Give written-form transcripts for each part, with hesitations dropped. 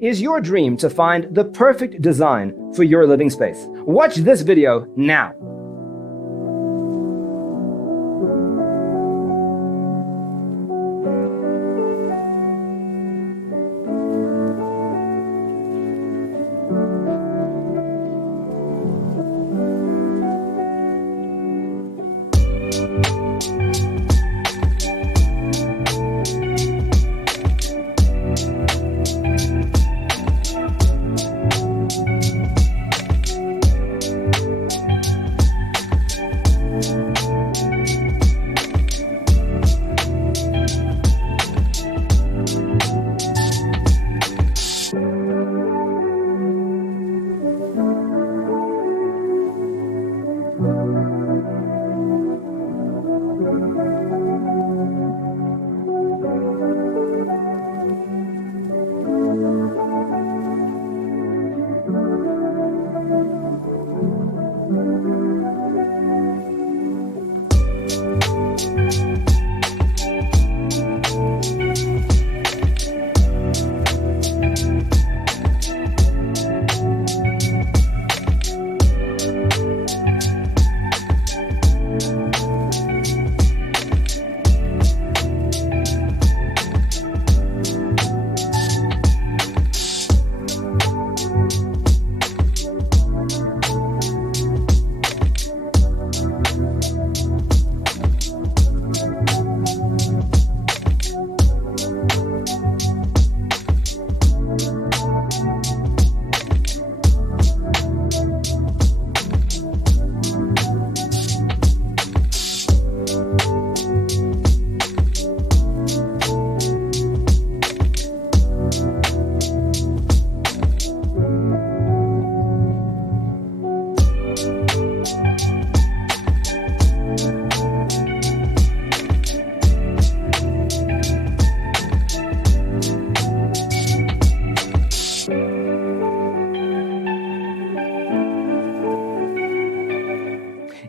Is your dream to find the perfect design for your living space? Watch this video now.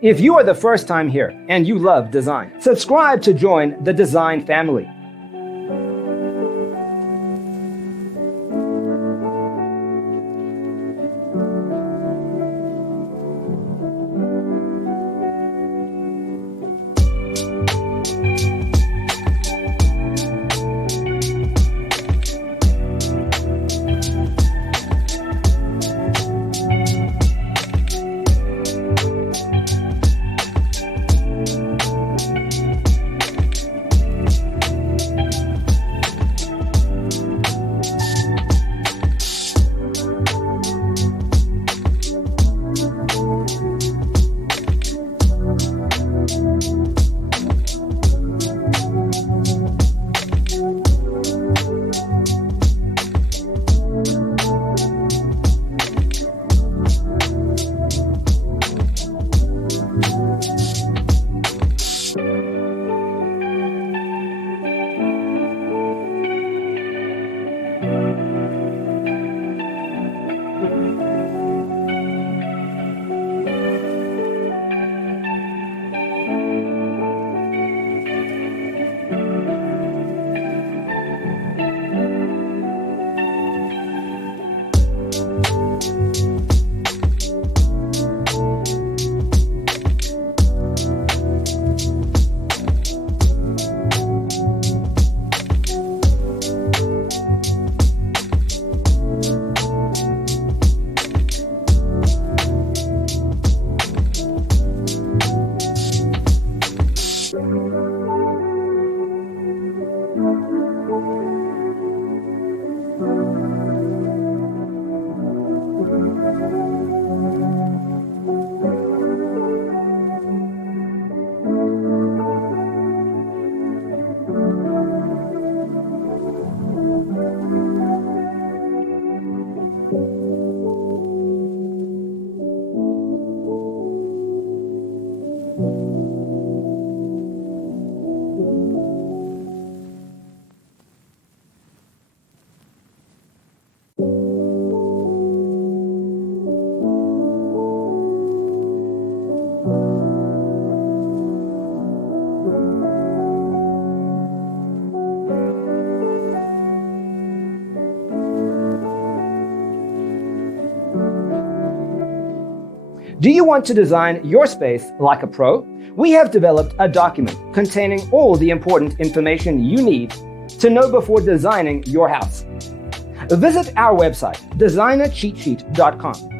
If you are the first time here and you love design, subscribe to join the design family. Do you want to design your space like a pro? We have developed a document containing all the important information you need to know before designing your house. Visit our website, designercheatsheet.com.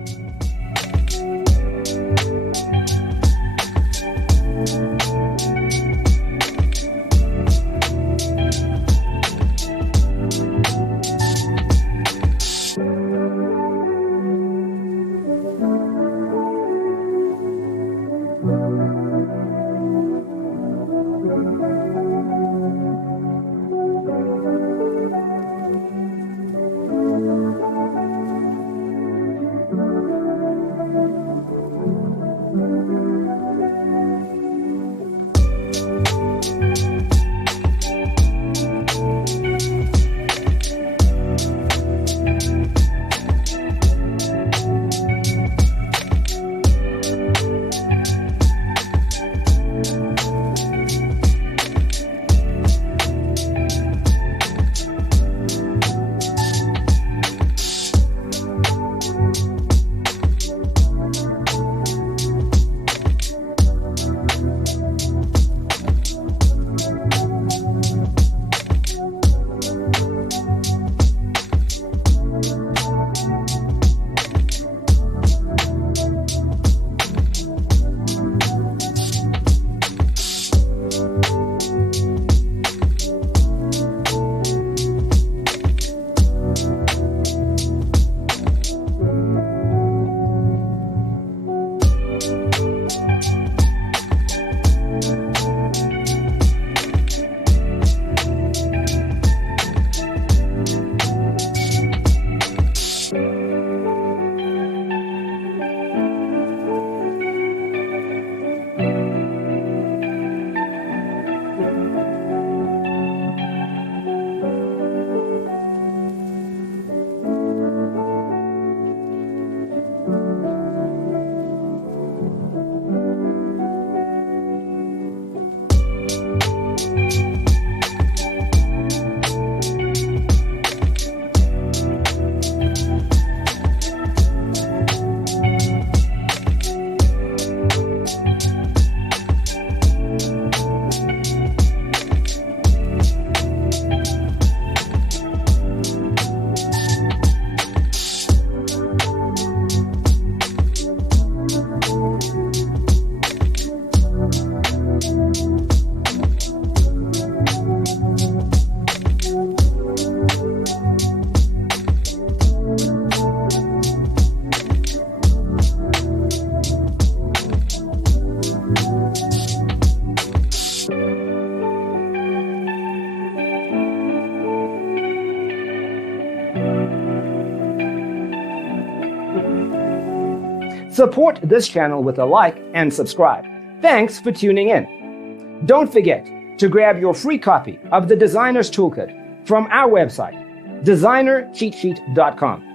Support this channel with a like and subscribe. Thanks for tuning in. Don't forget to grab your free copy of the Designer's Toolkit from our website, designercheatsheet.com.